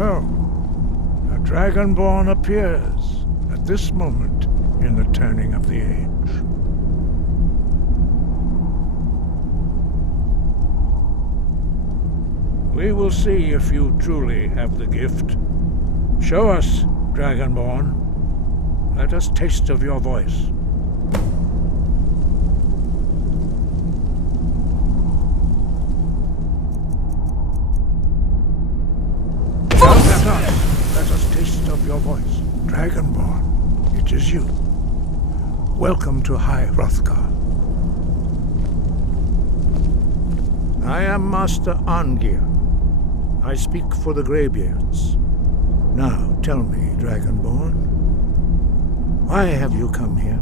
So, a Dragonborn appears at this moment in the turning of the age. We will see if you truly have the gift. Show us, Dragonborn. Let us taste of your voice. Let us taste of your voice. Dragonborn, it is you. Welcome to High Hrothgar. I am Master Arngir. I speak for the Greybeards. Now, tell me, Dragonborn, why have you come here?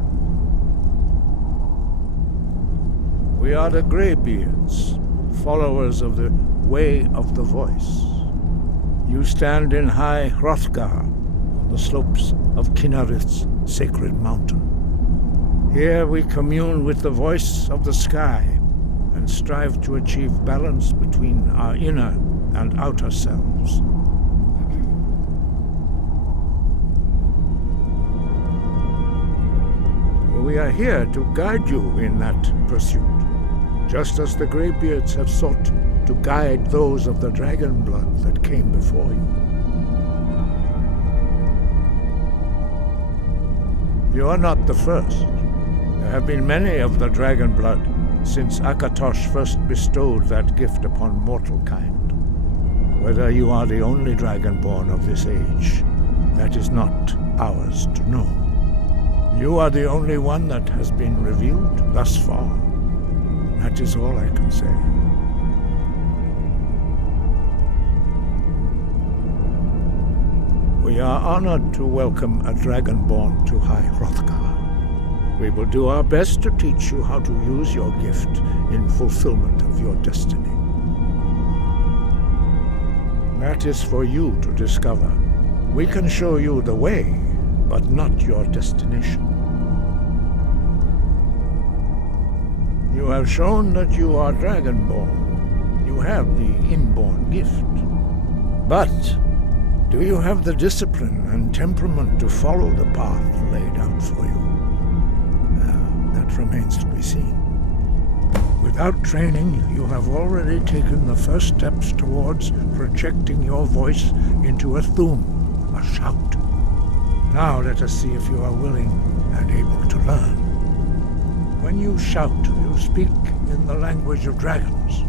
We are the Greybeards, followers of the Way of the Voice. You stand in High Hrothgar, on the slopes of Kinnarith's sacred mountain. Here we commune with the voice of the sky and strive to achieve balance between our inner and outer selves. We are here to guide you in that pursuit, just as the Greybeards have sought to guide those of the dragon blood that came before you. You are not the first. There have been many of the dragon blood since Akatosh first bestowed that gift upon mortal kind. Whether you are the only dragonborn of this age, that is not ours to know. You are the only one that has been revealed thus far. That is all I can say. We are honored to welcome a dragonborn to High Hrothgar. We will do our best to teach you how to use your gift in fulfillment of your destiny. That is for you to discover. We can show you the way, but not your destination. You have shown that you are dragonborn. You have the inborn gift. But do you have the discipline and temperament to follow the path laid out for you? That remains to be seen. Without training, you have already taken the first steps towards projecting your voice into a thum, a shout. Now let us see if you are willing and able to learn. When you shout, you speak in the language of dragons.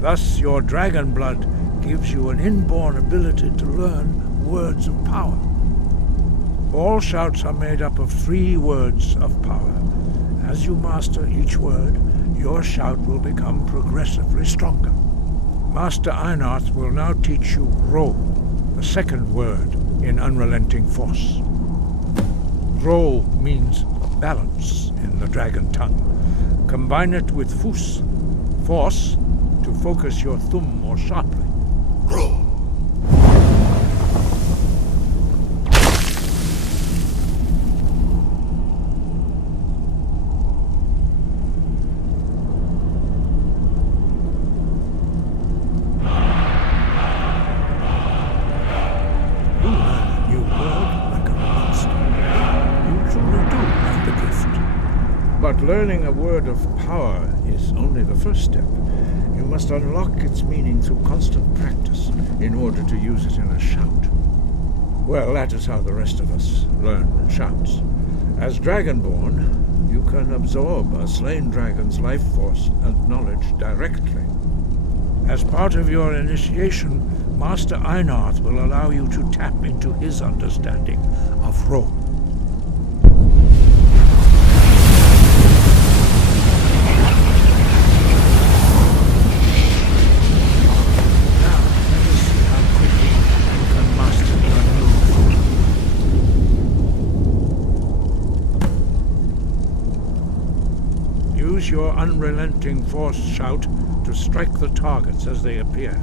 Thus, your dragon blood gives you an inborn ability to learn words of power. All shouts are made up of 3 words of power. As you master each word, your shout will become progressively stronger. Master Einarth will now teach you Ro, the second word in Unrelenting Force. Ro means balance in the dragon tongue. Combine it with Fus, force, to focus your thumb more sharply. Ro. Learning a word of power is only the first step. You must unlock its meaning through constant practice in order to use it in a shout. Well, that is how the rest of us learn shouts. As Dragonborn, you can absorb a slain dragon's life force and knowledge directly. As part of your initiation, Master Einarth will allow you to tap into his understanding of Ro. Your unrelenting force shout to strike the targets as they appear.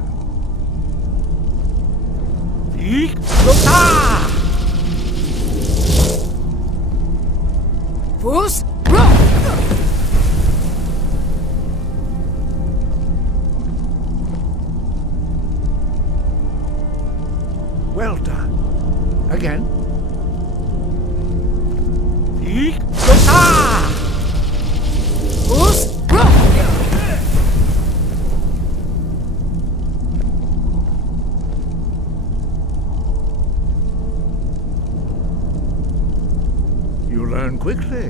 Fus, quickly.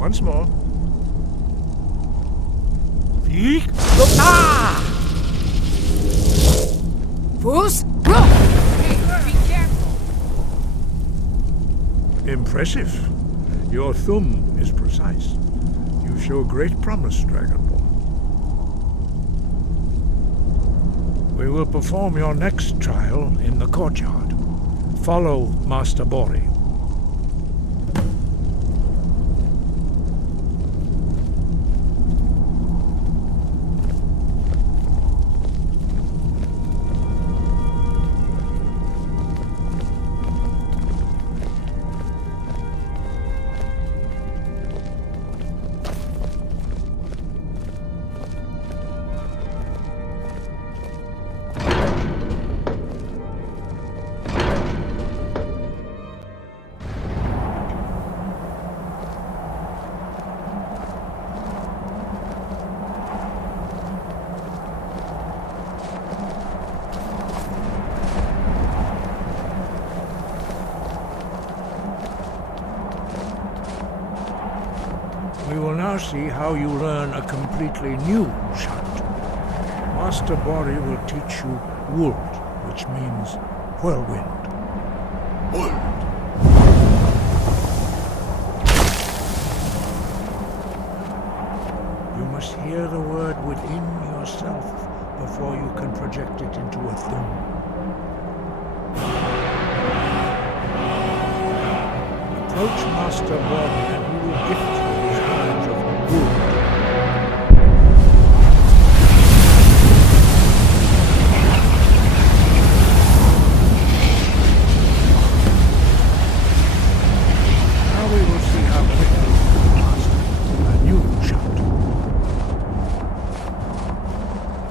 Once more. Fools! Go! Hey, be careful! Impressive. Your thumb is precise. You show great promise, Dragonborn. We will perform your next trial in the courtyard. Follow Master Bori. We will now see how you learn a completely new shout. Master Bori will teach you Wold, which means whirlwind. Wold. You must hear the word within yourself before you can project it into a thum. Approach Master Bori and he will gift you his knowledge of wood. Now we will see how quickly you can master a new shout.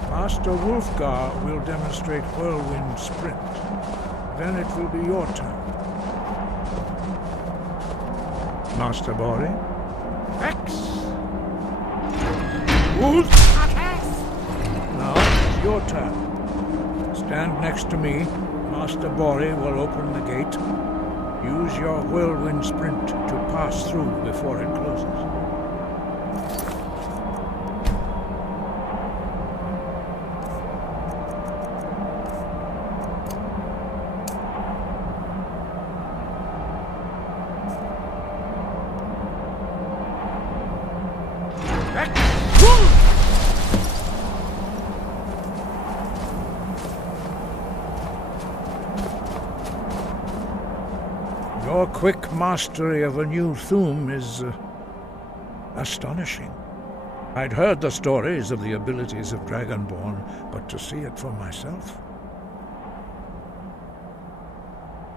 Master Wolfgar will demonstrate whirlwind sprint. Then it will be your turn. Master Bori. X! Wolf! Now it's your turn. Stand next to me. Master Bori will open the gate. Use your whirlwind sprint to pass through before it closes. Your quick mastery of a new thum is astonishing. I'd heard the stories of the abilities of Dragonborn, but to see it for myself?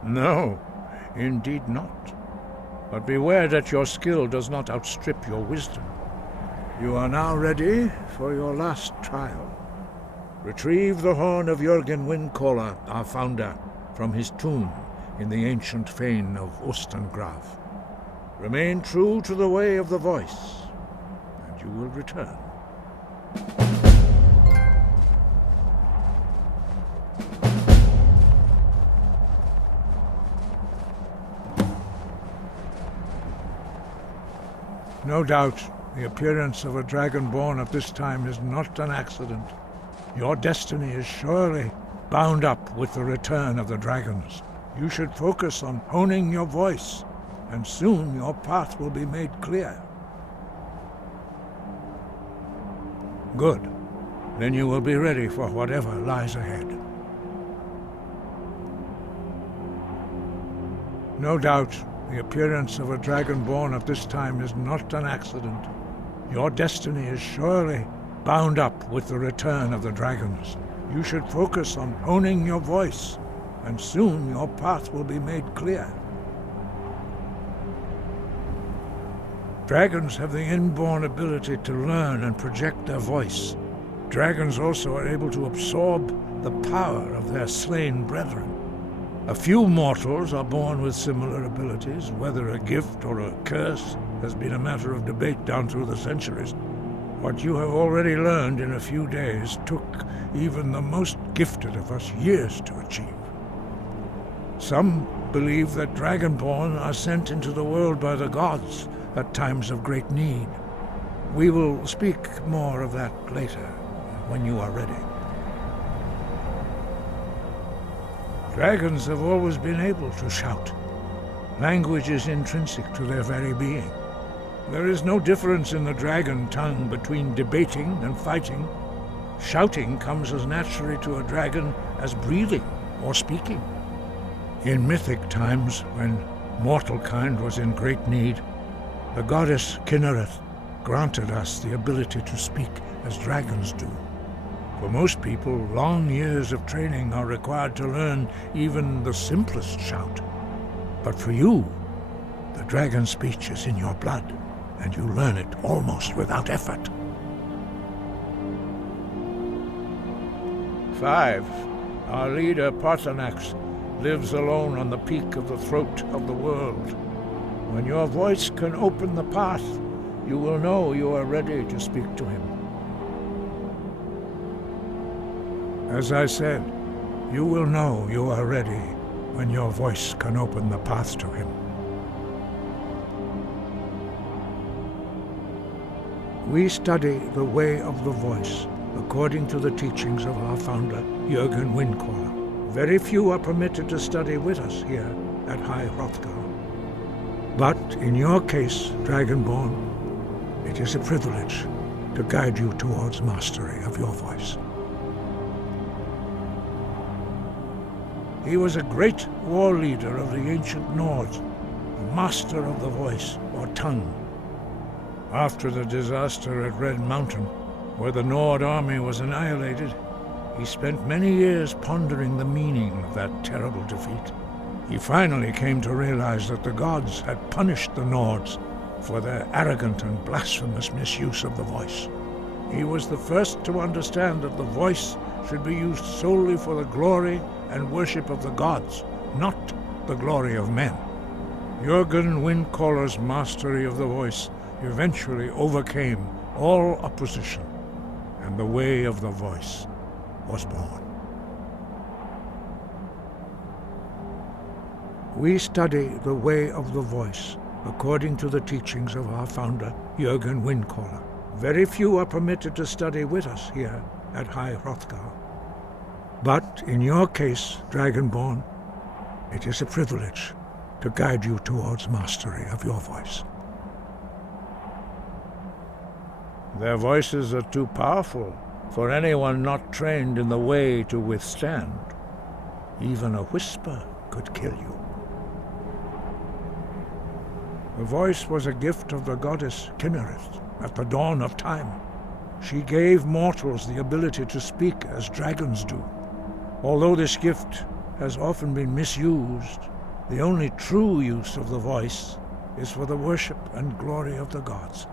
No, indeed not. But beware that your skill does not outstrip your wisdom. You are now ready for your last trial. Retrieve the horn of Jürgen Windcaller, our founder, from his tomb in the ancient fane of Ostengrav. Remain true to the way of the voice, and you will return. No doubt, the appearance of a Dragonborn at this time is not an accident. Your destiny is surely bound up with the return of the dragons. You should focus on honing your voice, and soon your path will be made clear. Good. Then you will be ready for whatever lies ahead. No doubt, the appearance of a Dragonborn at this time is not an accident. Your destiny is surely bound up with the return of the dragons. You should focus on honing your voice, and soon your path will be made clear. Dragons have the inborn ability to learn and project their voice. Dragons also are able to absorb the power of their slain brethren. A few mortals are born with similar abilities. Whether a gift or a curse has been a matter of debate down through the centuries. What you have already learned in a few days took even the most gifted of us years to achieve. Some believe that Dragonborn are sent into the world by the gods at times of great need. We will speak more of that later, when you are ready. Dragons have always been able to shout. Language is intrinsic to their very being. There is no difference in the dragon tongue between debating and fighting. Shouting comes as naturally to a dragon as breathing or speaking. In mythic times, when mortal kind was in great need, the goddess Kinnereth granted us the ability to speak as dragons do. For most people, long years of training are required to learn even the simplest shout. But for you, the dragon speech is in your blood, and you learn it almost without effort. 5. Our leader, Parthenax, lives alone on the peak of the throat of the world. When your voice can open the path, you will know you are ready to speak to him. As I said, you will know you are ready when your voice can open the path to him. We study the way of the voice according to the teachings of our founder, Jürgen Windcaller. Very few are permitted to study with us here at High Hrothgar. But in your case, Dragonborn, it is a privilege to guide you towards mastery of your voice. He was a great war leader of the ancient Nords, a master of the voice, or tongue. After the disaster at Red Mountain, where the Nord army was annihilated, he spent many years pondering the meaning of that terrible defeat. He finally came to realize that the gods had punished the Nords for their arrogant and blasphemous misuse of the voice. He was the first to understand that the voice should be used solely for the glory and worship of the gods, not the glory of men. Jürgen Windcaller's mastery of the voice eventually overcame all opposition, and the way of the voice was born. We study the way of the voice according to the teachings of our founder, Jürgen Windcaller. Very few are permitted to study with us here at High Hrothgar. But in your case, Dragonborn, it is a privilege to guide you towards mastery of your voice. Their voices are too powerful for anyone not trained in the way to withstand. Even a whisper could kill you. The voice was a gift of the goddess Kinnereth at the dawn of time. She gave mortals the ability to speak as dragons do. Although this gift has often been misused, the only true use of the voice is for the worship and glory of the gods.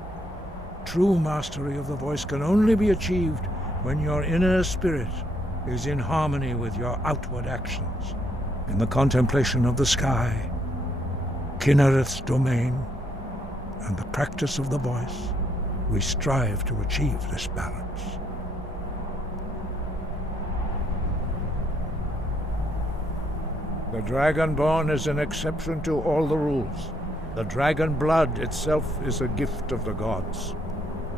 True mastery of the voice can only be achieved when your inner spirit is in harmony with your outward actions. In the contemplation of the sky, Kinnereth's domain, and the practice of the voice, we strive to achieve this balance. The Dragonborn is an exception to all the rules. The dragon blood itself is a gift of the gods.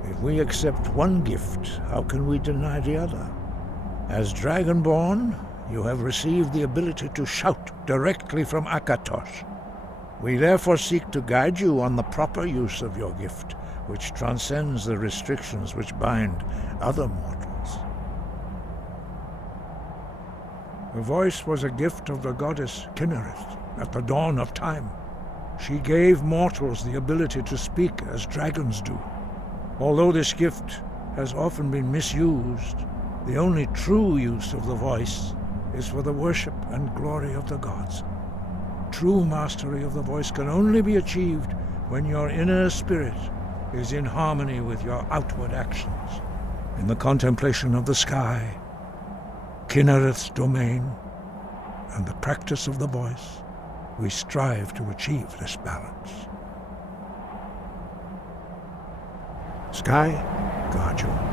If we accept one gift, how can we deny the other? As Dragonborn, you have received the ability to shout directly from Akatosh. We therefore seek to guide you on the proper use of your gift, which transcends the restrictions which bind other mortals. The voice was a gift of the goddess Kinnereth at the dawn of time. She gave mortals the ability to speak as dragons do. Although this gift has often been misused, the only true use of the voice is for the worship and glory of the gods. True mastery of the voice can only be achieved when your inner spirit is in harmony with your outward actions. In the contemplation of the sky, Kinnereth's domain, and the practice of the voice, we strive to achieve this balance. Sky, guard you.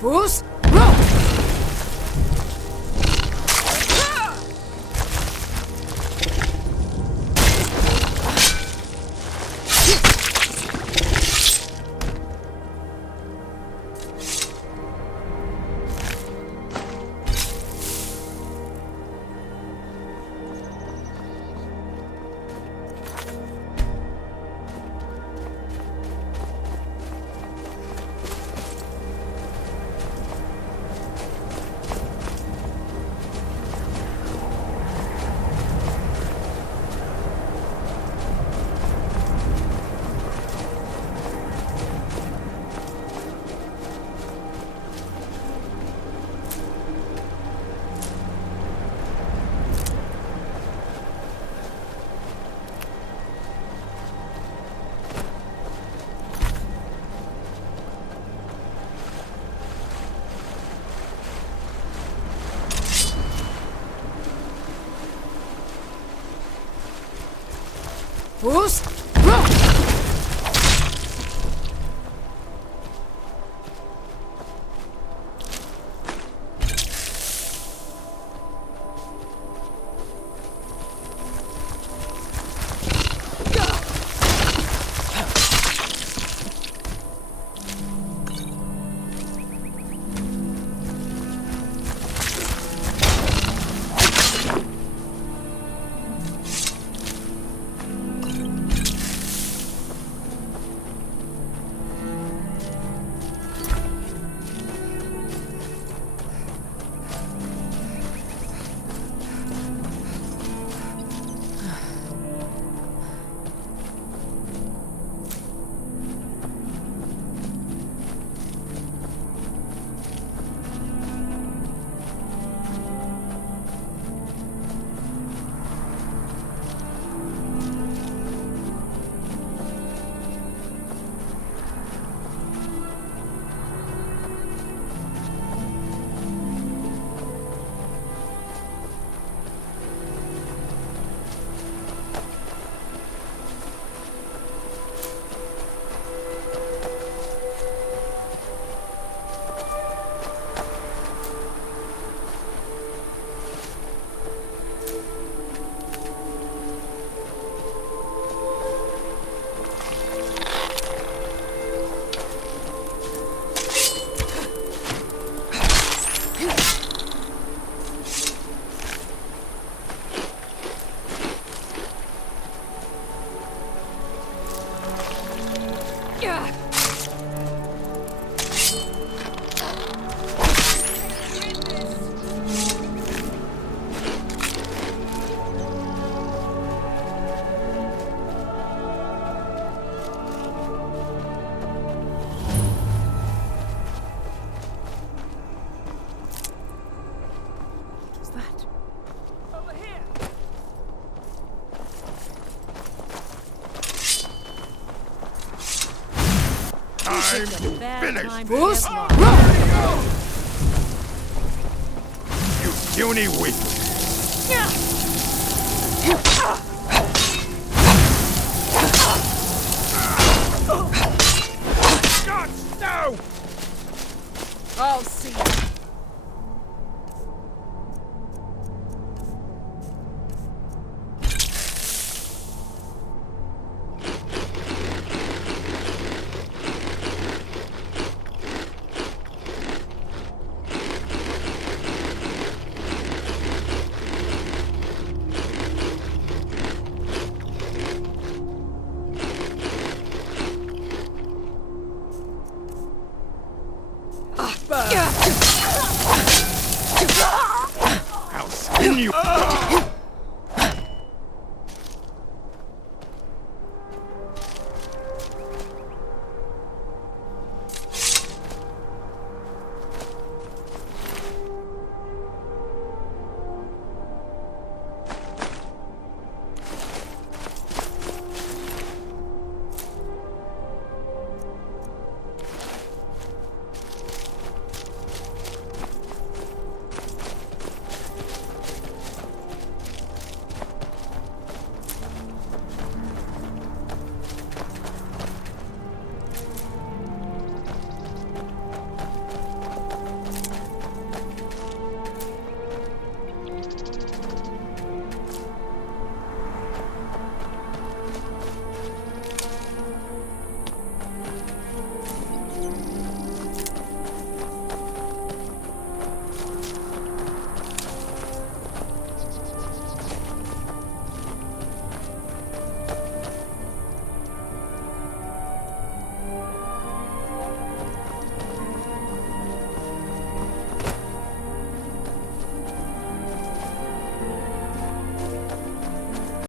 Fools, roll! Fools, roll! I'm finished. Fools, roll! You puny weak. God, no! I'll see. I'll skin you!